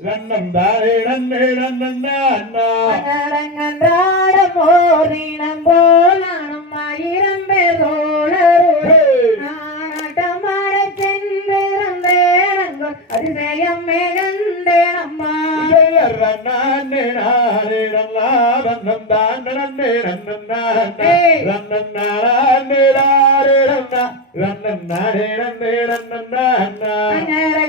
ரன்னம் தாரே ரன்னே ரன்னா அங்கடங்கன்றாடம் ஓரினம் போலானும் அதிசயம் மிகுந்தேன் அம்மா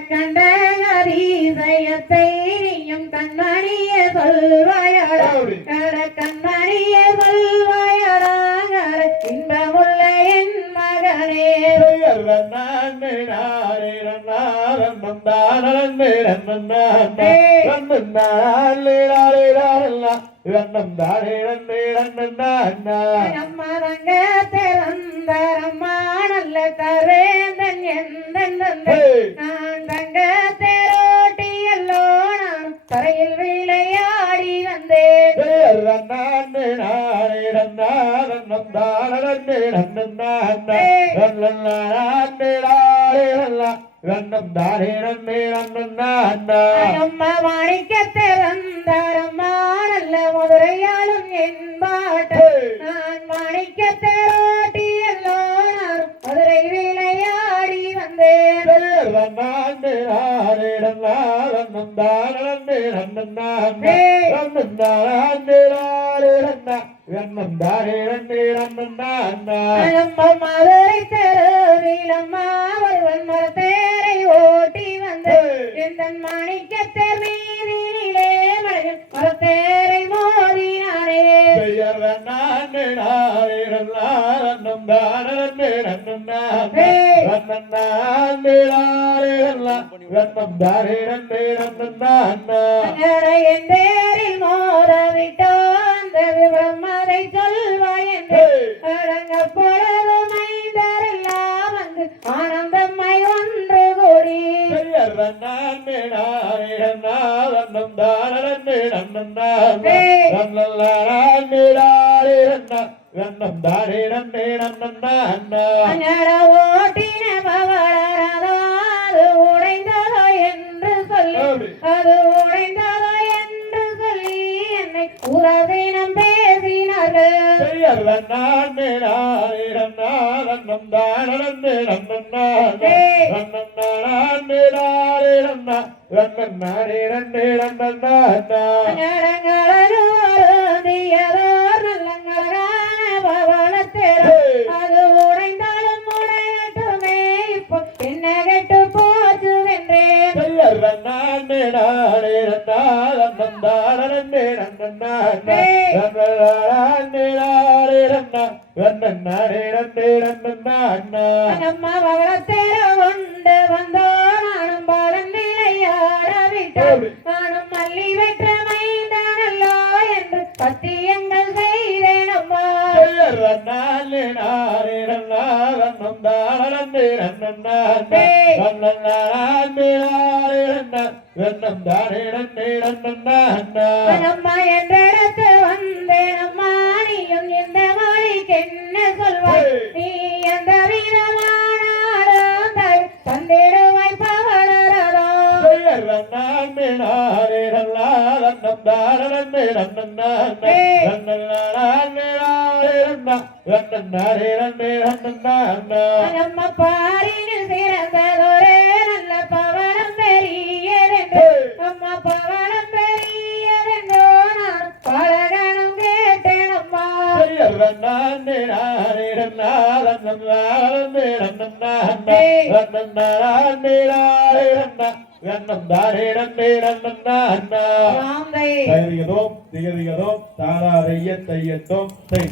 கண்ட ஹரிசயத்தை நீயும் கண்மணிய சொல்வாயடா கண்மணிய சொல்வாயடா இன்பமுள்ள என் மகனே நம்மரங்க திறந்தரம்மா நல்ல தரேந்தன் எந்தன் நான் தங்க தேரோட்டி எல்லோ நான் தரையில் விளையாடி வந்தேன். ரன்னம் தாரே ரன்னே ரன்னா நம்ம மாணிக்க திறந்தரம்மா நல்ல மதுரையாளும் என்பாட்டு நான் மாணிக்க தேரோட்டி எல்லோ நான் மதுரை விளையாடி வந்தேன் நம்ம மதுரை தெருவிலம்மா மாணிக்கத்தேர் மீதினிலே மலையில் மரத்தேரை மோதினாரே அங்கட தாரே ரன்னே ரன்னா அங்கட ஓட்டின பவளரதோ அது உடைந்ததோ என்று சொல்லி அது உடைந்ததோ என்று சொல்லி என்னை உறவினம் பேசினார்கள் நடங்களோர் நல்லங்களகான பவளத்தேரம் அது உடைந்தாலும் உடையட்டுமே இப்போ என்ன கெட்டு போச்சு வென்றேன் விட்டோம் நானும் மல்லி வெற்ற மைந்தானல்லோ என்று பத்தியங்கள் செய்தேன் அம்மா நம்ம என்ற இடத்து வந்தேன் அம்மா நீயும் இந்த மொழிக்கு என்ன சொல்வாய்? நீ நம்ம பாரினில் சிறந்ததொரே நல்ல பவளம் பெரியதென்று நம்ம பவளம் பெரியதென்றோ நான் பலகணம் கேட்டேன் அம்மா ராந்தை தைரியதோம் திகதிகதோம் தாராரைய தையத்தோம் தை.